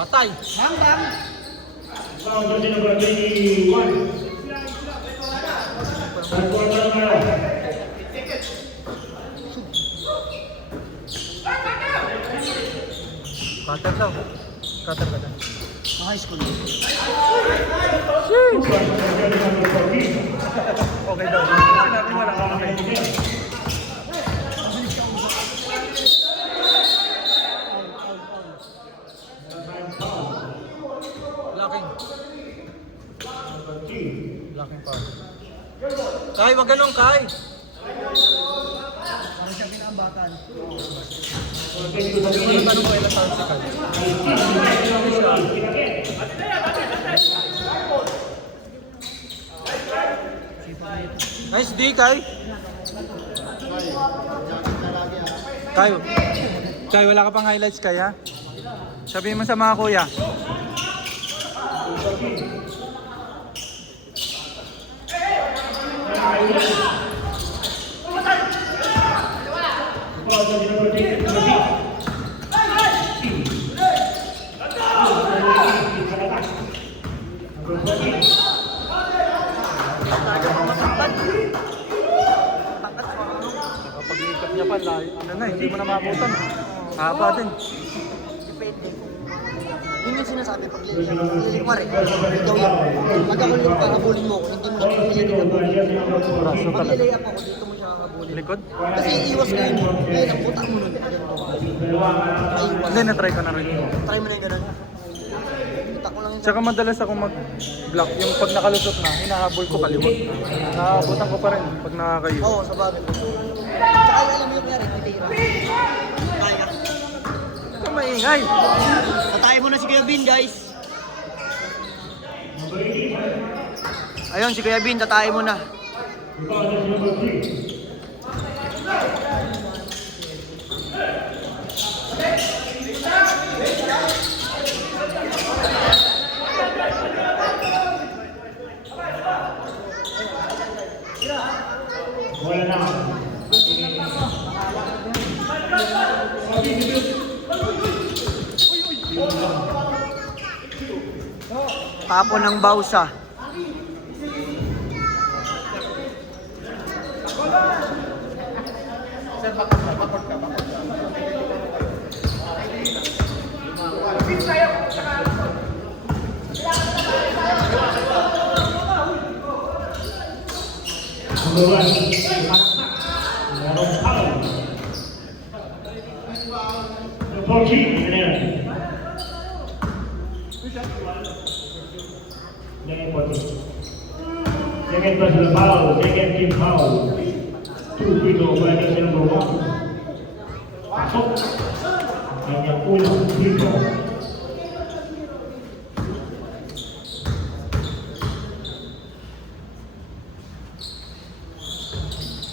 Patay. Hanggang. Foul jersey number 21. Cutter daw. Cutter ka daw. High school. Okay daw. Sinabi mo lang okay. Locking. Locking pa. Kai, wag ganun, Kai. Parang siya kinambatan. Ano tanong ko ilang taon si Kai? Nice D, Kai. Kai, Kai, wala ka pang highlights, Kai, ha? Sabihin mo sa mga kuya. Kapag-iikot niya pa, ano na, hindi mo na mabutan. Haba din. Depende kung... Yun yung sinasabi pag lilikmar eh. Ikaw yan. Pag ako lilikmar, habulin mo ako, hindi mo siya pilitin habulin. Pag lilay up ako, dito mo siya habulin. Likod? Kasi iwas ka yun. Ngayon, ang putak mo nun. Hindi, na-try ko na rin. Try mo na yung ganun. Putak mo lang yun. Tsaka madalas ako mag-block. Yung pag nakalusot na, hinahabol ko kaliwa. Nakabutan ko pa rin pag nakakayo. Oo, sa bagay. Tsaka alam mo yung nangyari, may tira. Kaya. Ito maingay. Natay mo na si Kuya Bin, guys. Ayun, si Kuya Bin, tatay mo na. Wala na. Tapo ng Bausa. Number 1. Merong foul. Number 14. Second personal foul, second team foul. 2 free throw by jersey number 1. Pasok. Kanyang unang free throw.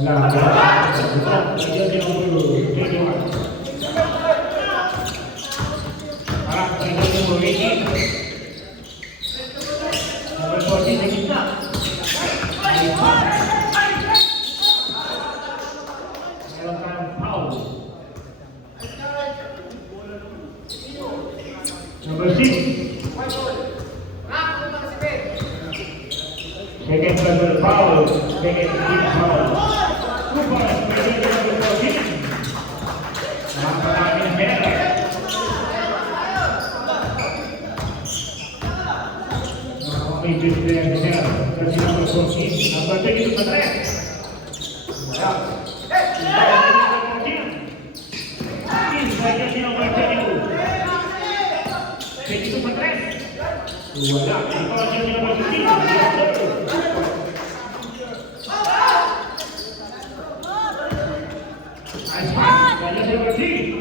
Wala. Jersey number 21. Harap by jersey number 18. Number 14 sa gitna. Meron tayong foul. Number 6. Second personal foul. Second team foul. 2 points by jersey number 14. Nakapalagi ng pera. May display ang pera. Jersey number 14. Number 32 sa 3. Wala. Jersey number 32. 22 sa 3. Wala. Ikaw ang jersey number 15. Nice pass. Jersey number 3.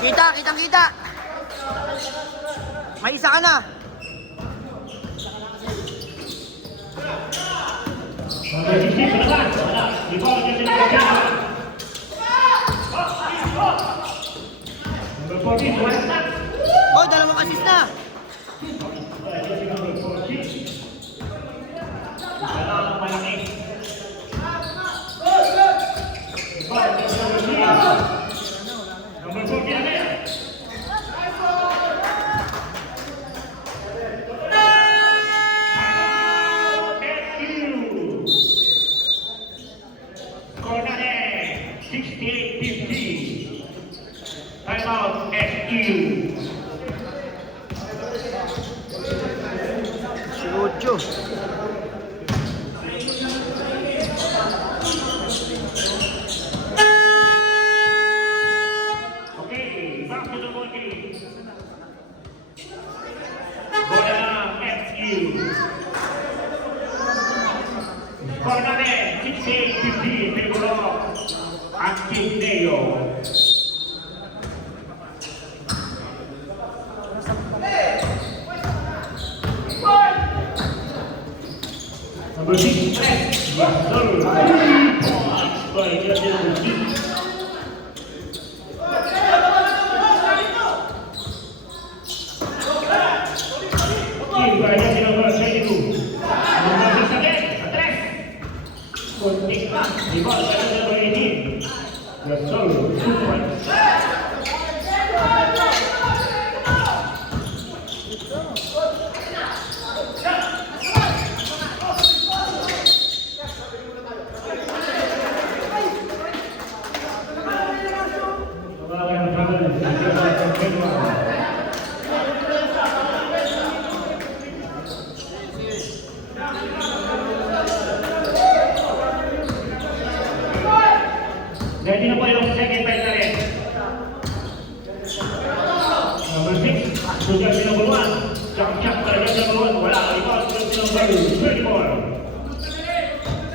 Kita, kitang-kita. May isa ka na. Number 16 sa labas. Wala. Ikaw ang jersey number 10. Number 14. Wala na. Oh, dalawang assist na. Jersey number 14. Isa lang ang malaki. Ikaw ang jersey number 3. 68-50. Timeout SU. Si Ocho. Okay, back to the ball game. Bola ng SU. Score natin, 68-50, favor of Antineo. Number 6, Basol. By Justin Ortiz. By Justin number 22. Number 6 again, sa 3. Kuntik pa, di ba? By number 18. Basol, 2 points. Ready na po yung second fight na rin. Number 6, sugat si number 1. Chak-chak talaga si number 1. Wala, ikaw sugat si number 24.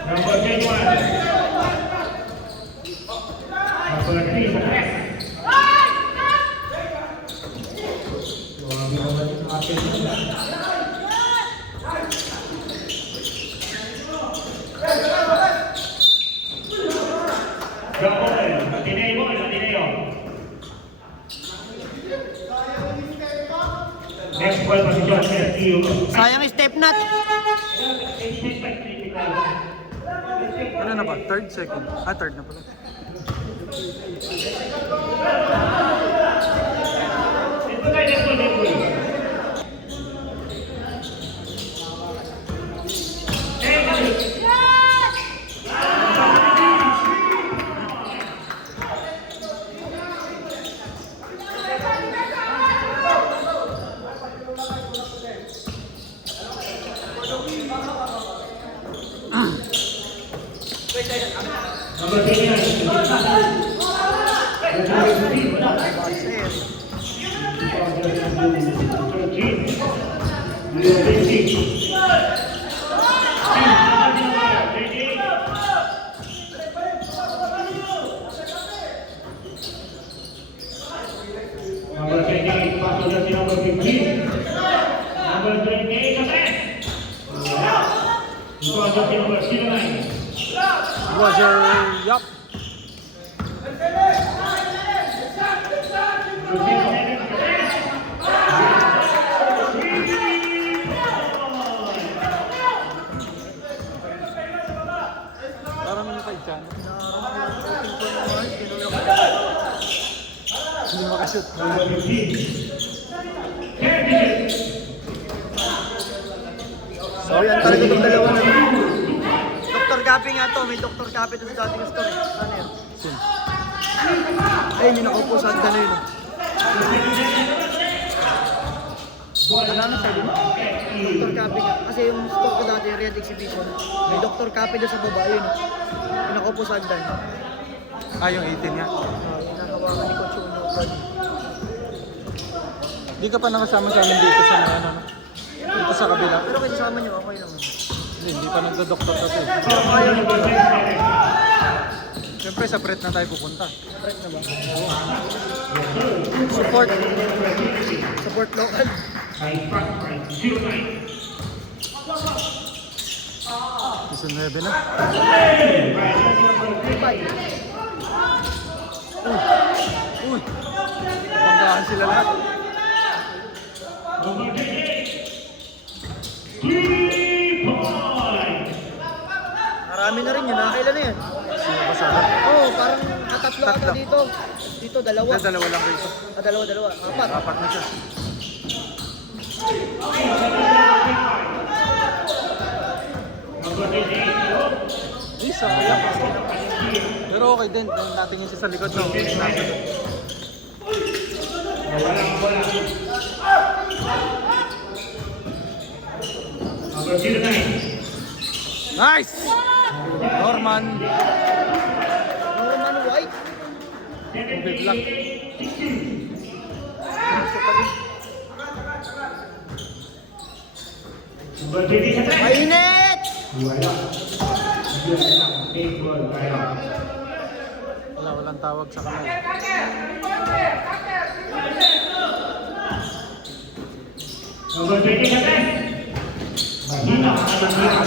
Number 21. Number 3 sa press. Grabe naman yung akin. Gabol, Ateneo, Ateneo. Next ball position, STU. Sayang step nut. Ano na ba? Third, second? Third na pala. Ito tayo, next ball. Number 28, pasok na si number 15. Number 28, atres! Pasok si number 09. Roger, yup. Parang yung kay Chan. Hindi makashoot. Number 15. So yan talaga itong dalawa na. Dr. Capi nga to, may Dr. Capi to sa dating store. Ano yun? Sin. Ay, hindi nakaupo sa hagdan na yun. Ano na sa'yo? Dr. Capi nga. Kasi yung store ko dati, Red Exhibition, may Dr. Capi doon sa baba, yun. Yung nakaupo sa hagdan. Yung 18 nga. Yung nakawakan ni Coach Uno. Hindi ka pa nakasama sa amin dito sa mga ano. Dito sa kabila. Pero kayo kasama nyo, okay naman. Hindi pa nagdo-doktor kasi. Pero kaya nyo ba? Siyempre sa Pret na tayo pupunta. Correct na ba? Support. Support local. Season 9 na. Uy! Pagkakaan sila lahat. Marami na rin yun, nakakailan na yan. Sino ba sana? Oo, parang katatlo ata Tatlo. dito. Dito, dalawa. Dalawa lang rito. Dalawa. Apat. Apat na siya. Di, sayang. Pero okay din. Dahil natingin siya sa likod na. Wala. Number 09. Nice! Norman. Norman White. Big luck. Number 20 sa tres. Mainit! Wala. Big ball tayo. Walang tawag sa kanila. Number 20 sa tres. Mahina ang mahina.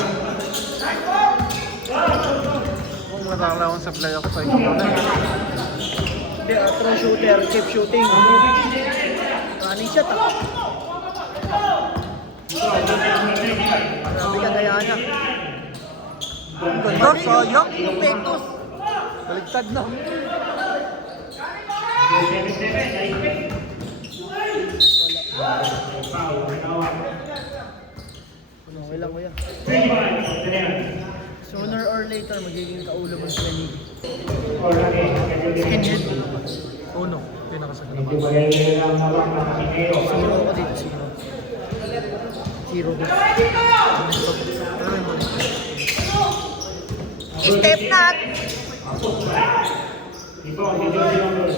Kung matanglawan sa playoff sa ikaw na. Hindi, throw shooter, keep shooting. Running shot ah. Grabe ka Diana. Ang ganda, sayang. Pectus. Baligtad na. Okay lang kuya. 21. Sooner or later, magiging kaulo mo sila ni Already. Skinhead. Uno. Pinakasagot. Medyo magaling lang naman na Makineo. Zero ako dito, zero. Zero. Step nut! Ito ang medyo number.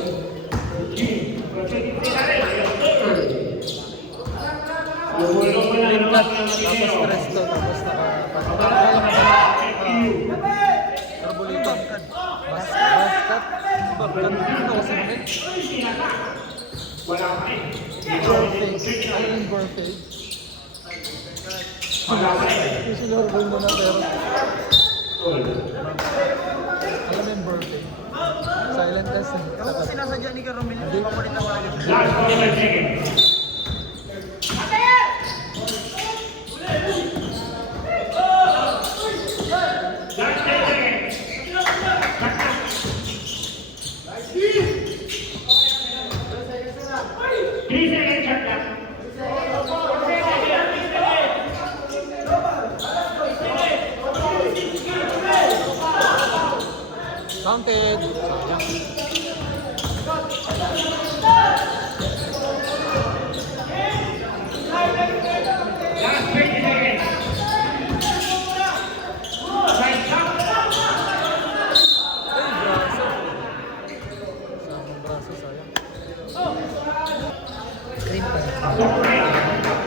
Lumulong mo na naman Tapos ng Makineo. stress to. Tapos nakapasok. Karbolito. Basket. Bagkan. Ano kasi namin? Wala pa eh. Perfect. Ano yung perfect? Wala pa eh. Yung sinurbol mo na pero All. alam mo yung perfect. Silent test. Ewan ko sinasadya ni Karomil, hindi pa kulit na wala. Last 45 seconds. Last 10 seconds. Three seconds shot clock. Counted. Last 20 seconds. Right shot. Ay, braso. Samang braso, sayang. Green pie.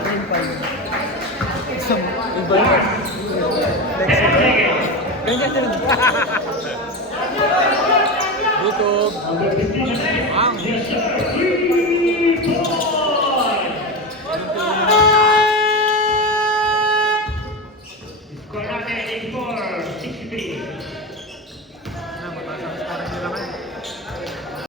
Green pie. Isang iba yun. 10 seconds. Ganyan din. YouTube. Number 15 na tayo. Ang. Yes, sir.